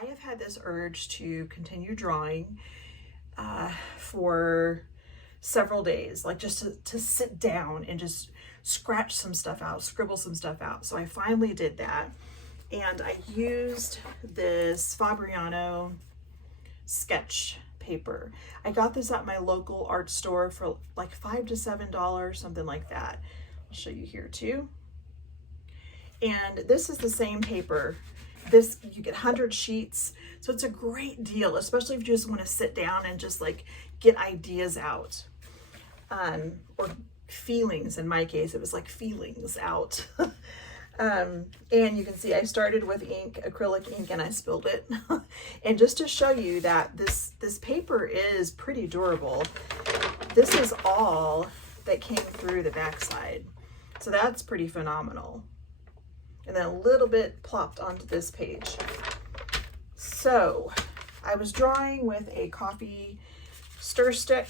I have had this urge to continue drawing for several days, like just to sit down and just scratch some stuff out, scribble some stuff out. So I finally did that, and I used this Fabriano sketch paper. I got this at my local art store for like $5 to $7, something like that. I'll show you here too. And this is the same paper. This, you get 100 sheets, so it's a great deal, especially if you just want to sit down and just like get ideas out, or feelings. In my case, it was like feelings out. And you can see I started with ink, acrylic ink, and I spilled it. And just to show you that this paper is pretty durable, this is all that came through the backside. So that's pretty phenomenal. And then a little bit plopped onto this page. So I was drawing with a coffee stir stick,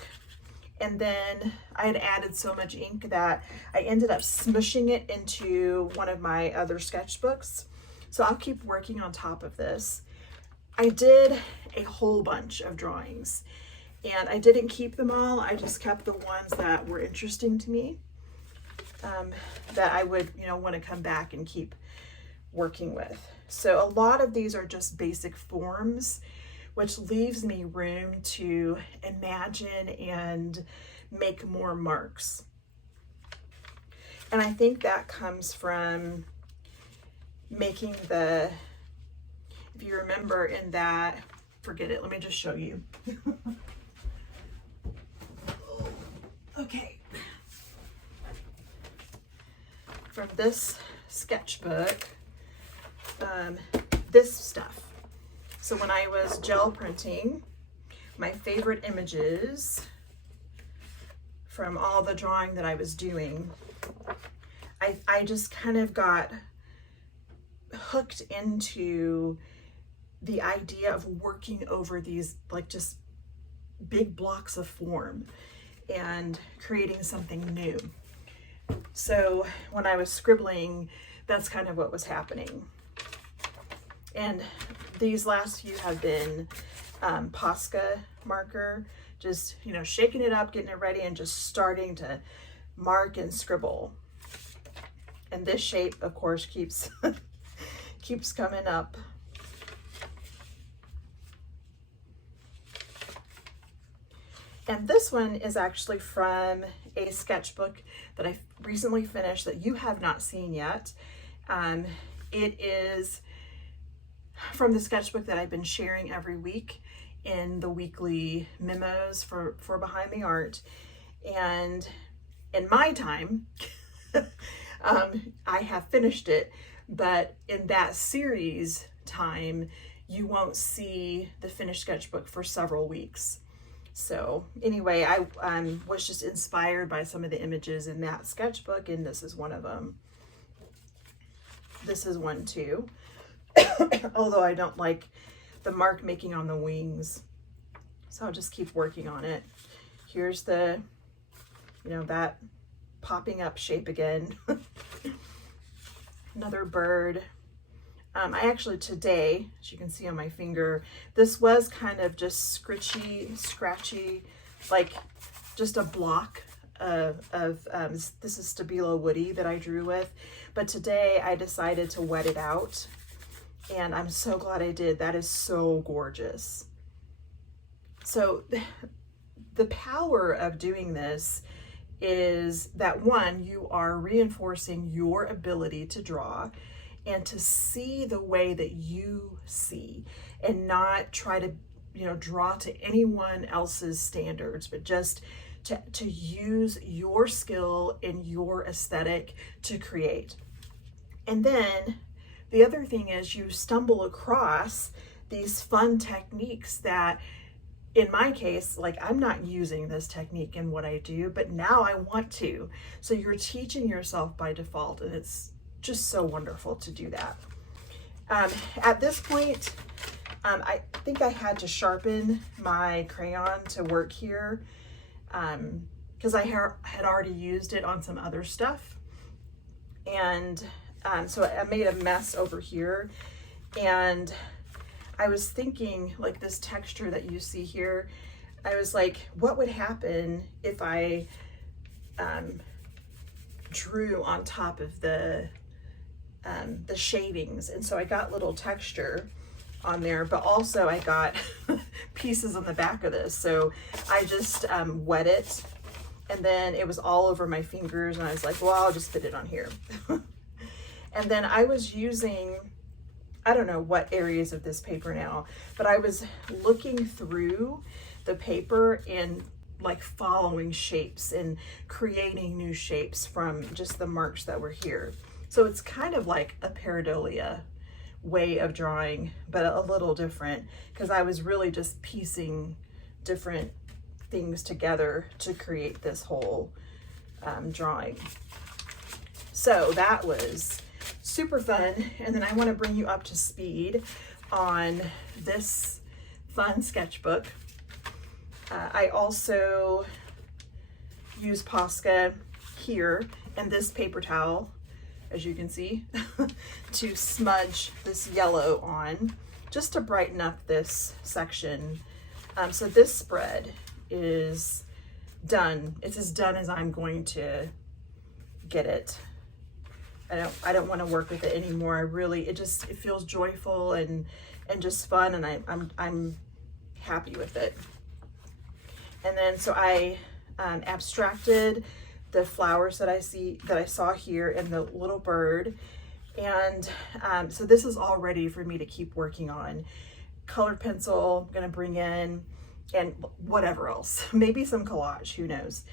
and then I had added so much ink that I ended up smushing it into one of my other sketchbooks. So I'll keep working on top of this. I did a whole bunch of drawings, and I didn't keep them all. I just kept the ones that were interesting to me, that I would, want to come back and keep working with. So a lot of these are just basic forms, which leaves me room to imagine and make more marks. And I think that comes from making if you remember in that, forget it, let me just show you. Okay. From this sketchbook, this stuff. So when I was gel printing, my favorite images from all the drawing that I was doing, I just kind of got hooked into the idea of working over these like just big blocks of form and creating something new. So when I was scribbling, that's kind of what was happening. And these last few have been Posca marker, just, shaking it up, getting it ready, and just starting to mark and scribble. And this shape, of course, keeps keeps coming up. And this one is actually from a sketchbook that I recently finished that you have not seen yet. It is from the sketchbook that I've been sharing every week in the weekly memos for Behind the Art. And in my time, I have finished it, but in that series time, you won't see the finished sketchbook for several weeks. So anyway, I was just inspired by some of the images in that sketchbook, and this is one of them. This is one too. Although I don't like the mark making on the wings. So I'll just keep working on it. Here's the, that popping up shape again. Another bird. I actually today, as you can see on my finger, this was kind of just scratchy, like just a block of this is Stabilo Woody that I drew with. But today I decided to wet it out. And I'm so glad I did. That is so gorgeous. So the power of doing this is that, one, you are reinforcing your ability to draw and to see the way that you see, and not try to, draw to anyone else's standards, but just to use your skill and your aesthetic to create. And then the other thing is you stumble across these fun techniques that, in my case, like I'm not using this technique in what I do, but now I want to. So you're teaching yourself by default, and it's just so wonderful to do that. At this point, I think I had to sharpen my crayon to work here because I had already used it on some other stuff. And so I made a mess over here, and I was thinking, like, this texture that you see here, I was like, what would happen if I drew on top of the shavings? And so I got little texture on there, but also I got pieces on the back of this. So I just wet it, and then it was all over my fingers, and I was like, well, I'll just fit it on here. And then I was using, I don't know what areas of this paper now, but I was looking through the paper and like following shapes and creating new shapes from just the marks that were here. So it's kind of like a pareidolia way of drawing, but a little different, because I was really just piecing different things together to create this whole drawing. So that was super fun. And then I want to bring you up to speed on this fun sketchbook. I also use Posca here and this paper towel, as you can see, to smudge this yellow on, just to brighten up this section. So this spread is done. It's as done as I'm going to get it. I don't want to work with it anymore. I really, it feels joyful and just fun, and I'm happy with it. And then so I abstracted the flowers that I saw here and the little bird. And so this is all ready for me to keep working on. Colored pencil, I'm gonna bring in, and whatever else, maybe some collage, who knows.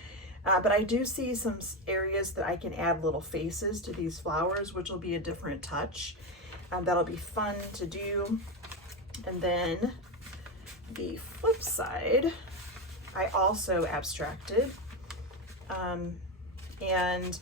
But I do see some areas that I can add little faces to these flowers, which will be a different touch. That'll be fun to do. And then the flip side, I also abstracted. And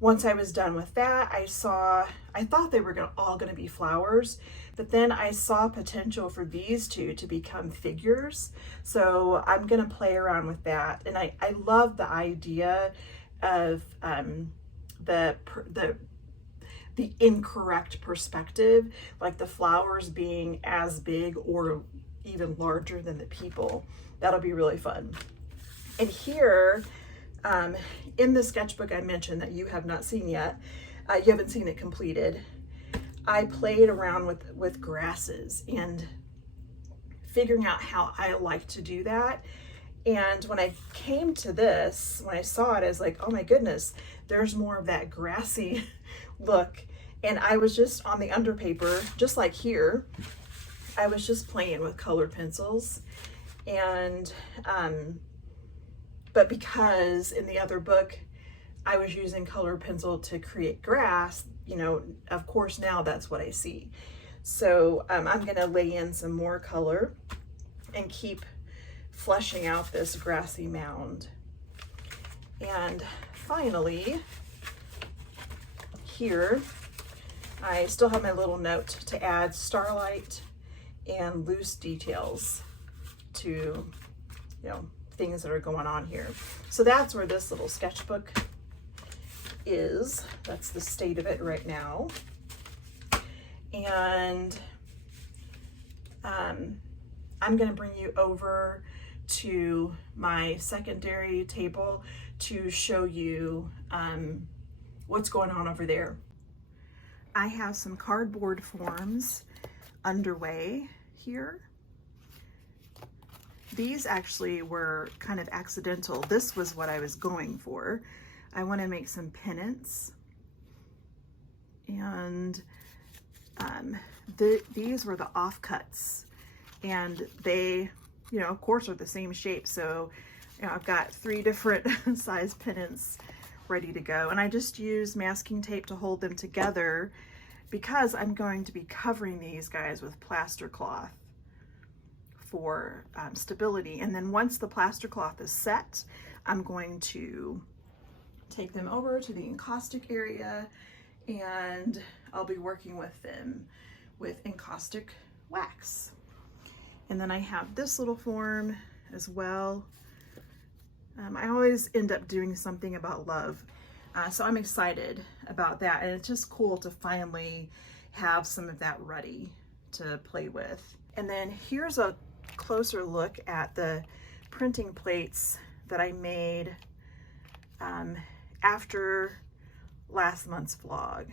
once I was done with that, I thought they were all gonna be flowers, but then I saw potential for these two to become figures. So I'm gonna play around with that. And I love the idea of the incorrect perspective, like the flowers being as big or even larger than the people. That'll be really fun. And here, in the sketchbook I mentioned that you have not seen yet, you haven't seen it completed, I played around with grasses and figuring out how I like to do that. And when I came to this, when I saw it, I was like, oh my goodness, there's more of that grassy look. And I was just on the underpaper, just like here, I was just playing with colored pencils. And but because in the other book I was using colored pencil to create grass, you know, of course now that's what I see. So I'm gonna lay in some more color and keep fleshing out this grassy mound. And finally, here, I still have my little note to add starlight and loose details to, you know, things that are going on here. So that's where this little sketchbook is. That's the state of it right now. And I'm going to bring you over to my secondary table to show you what's going on over there. I have some cardboard forms underway here. These actually were kind of accidental. This was what I was going for. I want to make some pennants, and these were the offcuts, and they, you know, of course, are the same shape. So, you know, I've got 3 different size pennants ready to go, and I just use masking tape to hold them together because I'm going to be covering these guys with plaster cloth for stability. And then once the plaster cloth is set, I'm going to take them over to the encaustic area, and I'll be working with them with encaustic wax. And then I have this little form as well. I always end up doing something about love. So I'm excited about that. And it's just cool to finally have some of that ready to play with. And then here's a closer look at the printing plates that I made after last month's vlog.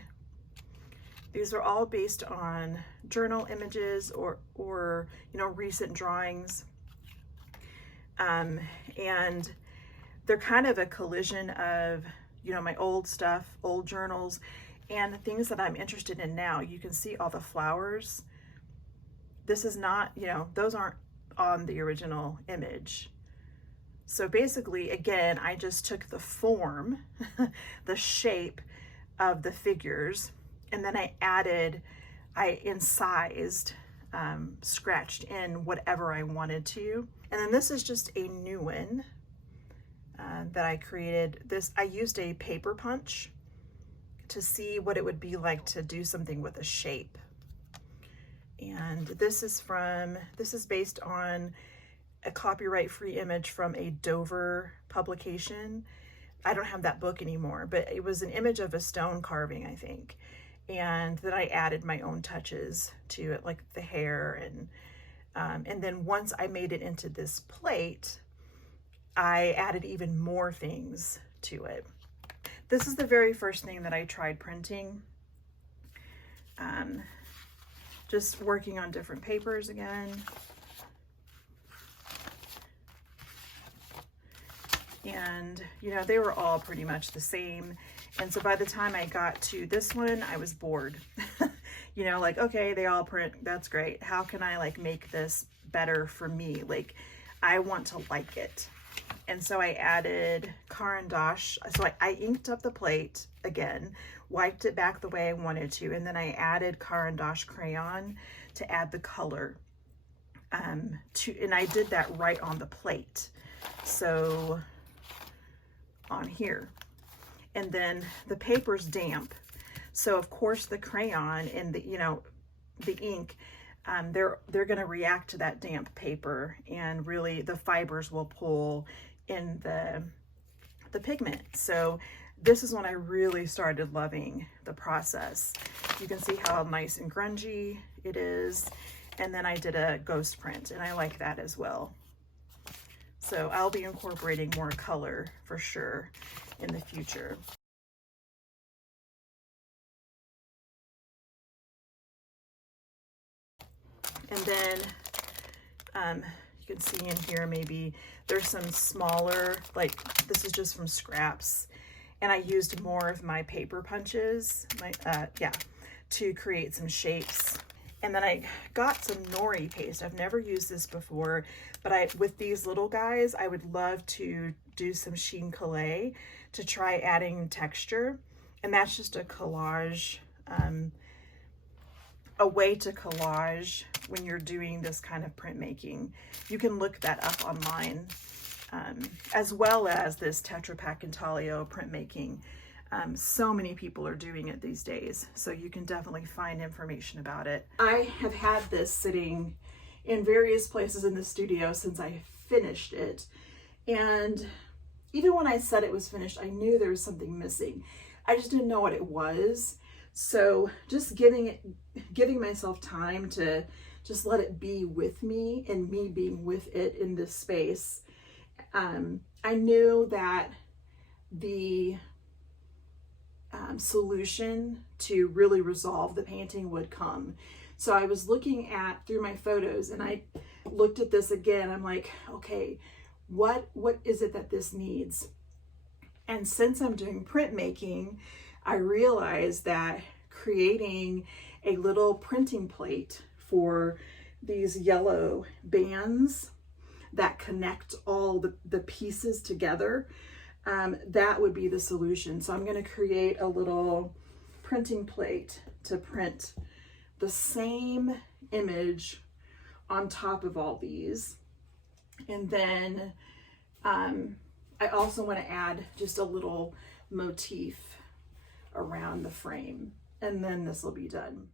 These are all based on journal images or you know, recent drawings. And they're kind of a collision of, you know, my old stuff, old journals, and things that I'm interested in now. You can see all the flowers. This is not, you know, those aren't on the original image. So basically, again, I just took the form, the shape of the figures, and then I incised, scratched in whatever I wanted to. And then this is just a new one that I created. I used a paper punch to see what it would be like to do something with a shape. And this is based on a copyright-free image from a Dover publication. I don't have that book anymore, but it was an image of a stone carving, I think. And then I added my own touches to it, like the hair, and then once I made it into this plate, I added even more things to it. This is the very first thing that I tried printing. Just working on different papers again. And, you know, they were all pretty much the same. And so by the time I got to this one, I was bored. You know, like, okay, they all print, that's great. How can I like make this better for me? Like, I want to like it. And so I added Caran d'Ache. So I inked up the plate again, wiped it back the way I wanted to, and then I added Caran d'Ache crayon to add the color. And I did that right on the plate. So on here. And then the paper's damp. So of course the crayon and the, you know, the ink, they're going to react to that damp paper, and really the fibers will pull in the pigment. So this is when I really started loving the process. You can see how nice and grungy it is. And then I did a ghost print, and I like that as well. So I'll be incorporating more color for sure in the future. And then you can see in here, maybe there's some smaller, like this is just from scraps. And I used more of my paper punches, to create some shapes. And then I got some nori paste. I've never used this before, but with these little guys, I would love to do some sheen collé to try adding texture. And that's just a collage, a way to collage when you're doing this kind of printmaking. You can look that up online, as well as this Tetra Pak intaglio printmaking. So many people are doing it these days, so you can definitely find information about it. I have had this sitting in various places in the studio since I finished it, and even when I said it was finished, I knew there was something missing. I just didn't know what it was. So just giving myself time to just let it be with me, and me being with it in this space. I knew that the solution to really resolve the painting would come. So I was looking through my photos, and I looked at this again. I'm like, okay, what is it that this needs? And since I'm doing printmaking, I realized that creating a little printing plate for these yellow bands that connect all the pieces together, that would be the solution. So I'm going to create a little printing plate to print the same image on top of all these. And then I also want to add just a little motif around the frame, and then this will be done.